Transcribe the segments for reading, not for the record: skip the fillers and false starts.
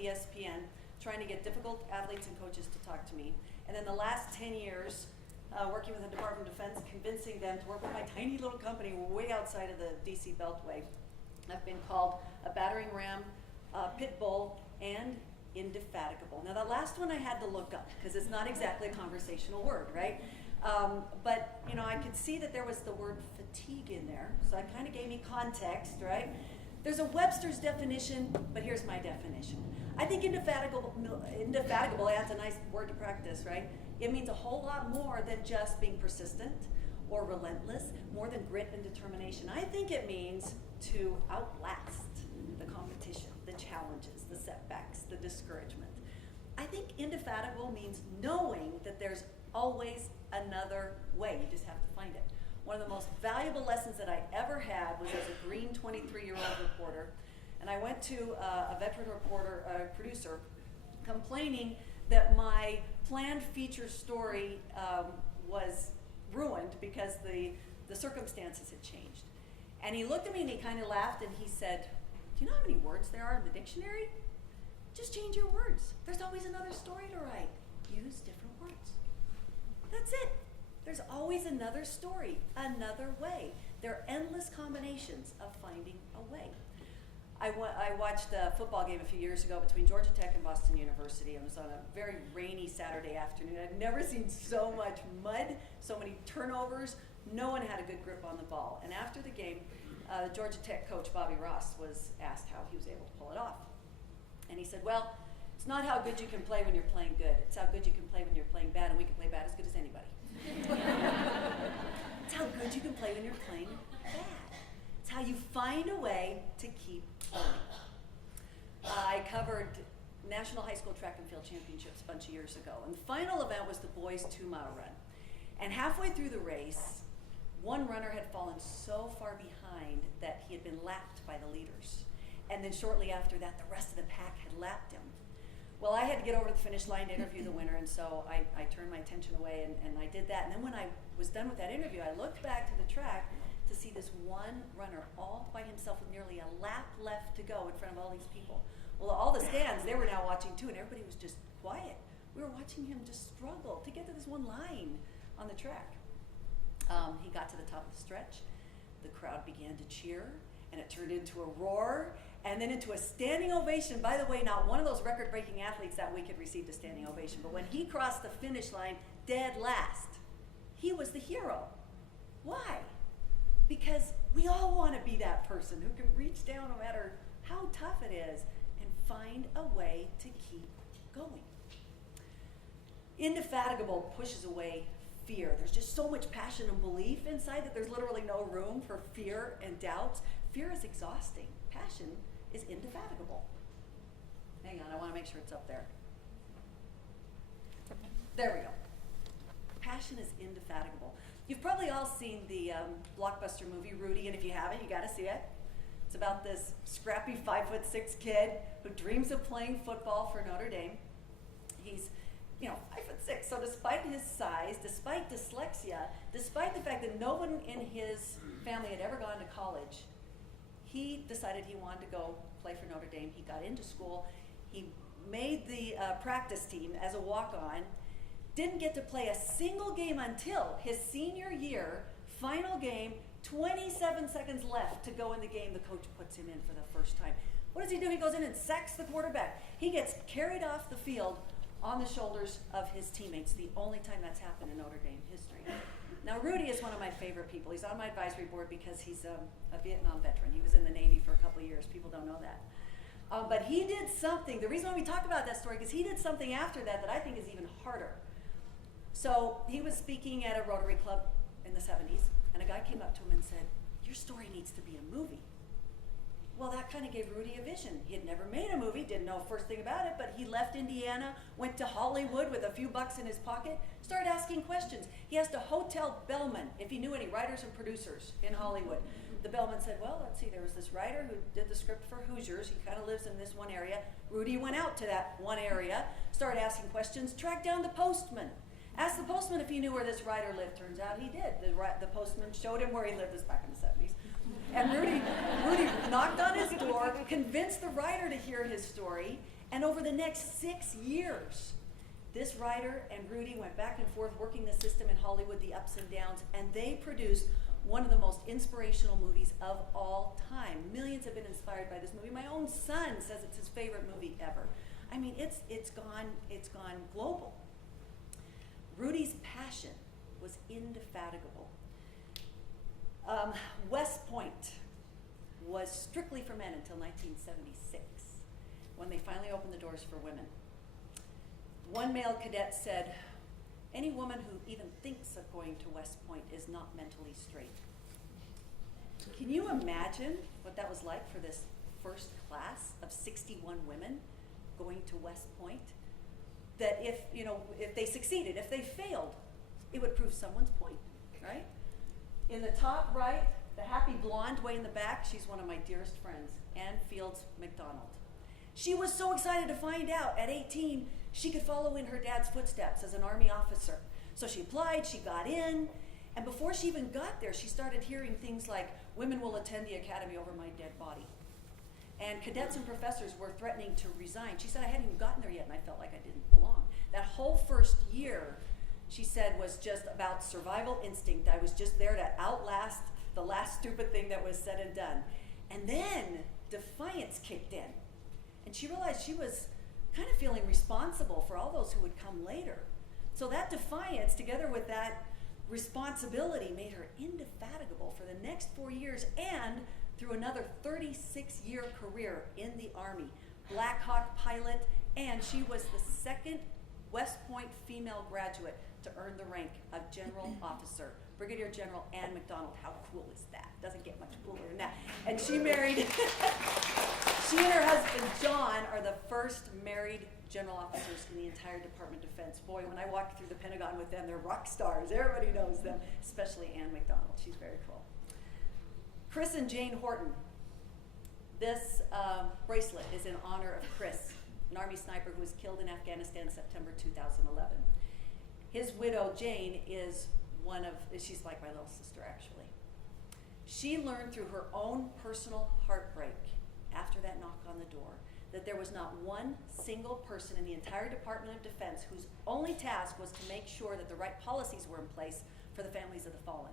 ESPN, trying to get difficult athletes and coaches to talk to me. And then the last 10 years, working with the Department of Defense, convincing them to work with my tiny little company way outside of the DC Beltway. I've been called a battering ram, pit bull, and indefatigable. Now, the last one I had to look up because it's not exactly a conversational word, right? But you know, I could see that there was the word fatigue in there, so it kind of gave me context, right? There's a Webster's definition, but here's my definition. I think indefatigable adds a nice word to practice, right? It means a whole lot more than just being persistent or relentless, more than grit and determination. I think it means to outlast the competition, the challenges, the setbacks, the discouragement. I think indefatigable means knowing that there's always another way. You just have to find it. One of the most valuable lessons that I ever had was as a green 23-year-old reporter, and I went to a veteran reporter, producer, complaining that my planned feature story was ruined because the circumstances had changed. And he looked at me and he kind of laughed and he said, "Do you know how many words there are in the dictionary? Just change your words. There's always another story to write. Use different words." That's it. There's always another story, another way. There are endless combinations of finding a way. I watched a football game a few years ago between Georgia Tech and Boston University. It was on a very rainy Saturday afternoon. I've never seen so much mud, so many turnovers. No one had a good grip on the ball. And after the game, Georgia Tech coach Bobby Ross was asked how he was able to pull it off. And he said, "Well, it's not how good you can play when you're playing good. It's how good you can play when you're playing bad, and we can play bad as good as anybody." It's how good you can play when you're playing bad. It's how you find a way to keep going. I covered National High School Track and Field Championships a bunch of years ago, and the final event was the boys' 2-mile run. And halfway through the race, one runner had fallen so far behind that he had been lapped by the leaders. And then shortly after that, the rest of the pack had lapped him. Well, I had to get over to the finish line to interview the winner, and so I turned my attention away and I did that. And then when I was done with that interview, I looked back to the track to see this one runner all by himself with nearly a lap left to go in front of all these people. Well, all the stands, they were now watching too, and everybody was just quiet. We were watching him just struggle to get to this one line on the track. He got to the top of the stretch. The crowd began to cheer, and it turned into a roar, and then into a standing ovation. By the way, not one of those record-breaking athletes that week had received a standing ovation, but when he crossed the finish line dead last, he was the hero. Why? Because we all want to be that person who can reach down no matter how tough it is and find a way to keep going. Indefatigable pushes away fear. There's just so much passion and belief inside that there's literally no room for fear and doubts. Fear is exhausting. Passion is indefatigable. Hang on, I want to make sure it's up there. There we go. Passion is indefatigable. You've probably all seen the blockbuster movie Rudy, and if you haven't, you got to see it. It's about this scrappy 5'6" kid who dreams of playing football for Notre Dame. He's 5'6", so despite his size, despite dyslexia, despite the fact that no one in his family had ever gone to college, he decided he wanted to go play for Notre Dame. He got into school. He made the practice team as a walk-on, didn't get to play a single game until his senior year, final game, 27 seconds left to go in the game. The coach puts him in for the first time. What does he do? He goes in and sacks the quarterback. He gets carried off the field on the shoulders of his teammates, the only time that's happened in Notre Dame history. Now, Rudy is one of my favorite people. He's on my advisory board because he's a Vietnam veteran. He was in the Navy for a couple of years. People don't know that. But he did something. The reason why we talk about that story is because he did something after that I think is even harder. So he was speaking at a Rotary Club in the 70s, and a guy came up to him and said, "Your story needs to be a movie." Well, that kind of gave Rudy a vision. He had never made a movie, didn't know first thing about it, but he left Indiana, went to Hollywood with a few bucks in his pocket, started asking questions. He asked a hotel bellman if he knew any writers and producers in Hollywood. The bellman said, "Well, let's see, there was this writer who did the script for Hoosiers. He kind of lives in this one area." Rudy went out to that one area, started asking questions, tracked down the postman. Asked the postman if he knew where this writer lived. Turns out he did. The postman showed him where he lived. This back in the 70s. And Rudy knocked on his door, convinced the writer to hear his story, And over the next 6 years, this writer and Rudy went back and forth working the system in Hollywood, the ups and downs, and they produced one of the most inspirational movies of all time. Millions have been inspired by this movie. My own son says it's his favorite movie ever. I mean, it's gone global. Rudy's passion was indefatigable. West Point was strictly for men until 1976, when they finally opened the doors for women. One male cadet said, "Any woman who even thinks of going to West Point is not mentally straight." Can you imagine what that was like for this first class of 61 women going to West Point? That if they succeeded, if they failed, it would prove someone's point, right? In the top right, the happy blonde way in the back, she's one of my dearest friends, Ann Fields McDonald. She was so excited to find out at 18 she could follow in her dad's footsteps as an Army officer. So she applied, she got in, and before she even got there, she started hearing things like, "Women will attend the academy over my dead body." And cadets and professors were threatening to resign. She said, "I hadn't even gotten there yet, and I felt like I didn't belong." That whole first year, she said, was just about survival instinct. I was just there to outlast the last stupid thing that was said and done. And then defiance kicked in. And she realized she was kind of feeling responsible for all those who would come later. So that defiance, together with that responsibility, made her indefatigable for the next 4 years and through another 36-year career in the Army. Black Hawk pilot, and she was the second West Point female graduate to earn the rank of General Officer. Brigadier General Ann McDonald. How cool is that? Doesn't get much cooler than that. And she married, she and her husband John are the first married general officers in the entire Department of Defense. Boy, when I walked through the Pentagon with them, they're rock stars. Everybody knows them, especially Ann McDonald. She's very cool. Chris and Jane Horton. This bracelet is in honor of Chris, an Army sniper who was killed in Afghanistan September 2011. His widow, Jane, is she's like my little sister, actually. She learned through her own personal heartbreak after that knock on the door that there was not one single person in the entire Department of Defense whose only task was to make sure that the right policies were in place for the families of the fallen.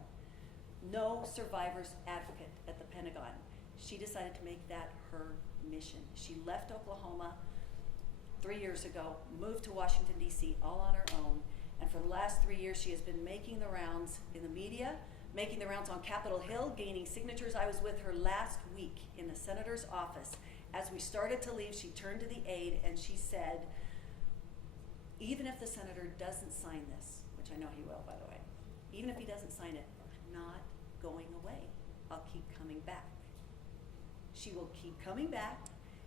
No survivors advocate at the Pentagon. She decided to make that her mission. She left Oklahoma 3 years ago, moved to Washington, D.C., all on her own, and for the last 3 years she has been making the rounds in the media, making the rounds on Capitol Hill, gaining signatures. I was with her last week in the senator's office. As we started to leave, she turned to the aide and she said, "Even if the senator doesn't sign this," which I know he will, by the way, "even if he doesn't sign it, I'm not going away. I'll keep coming back." She will keep coming back.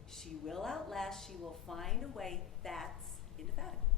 She will outlast. She will find a way. That's indefatigable.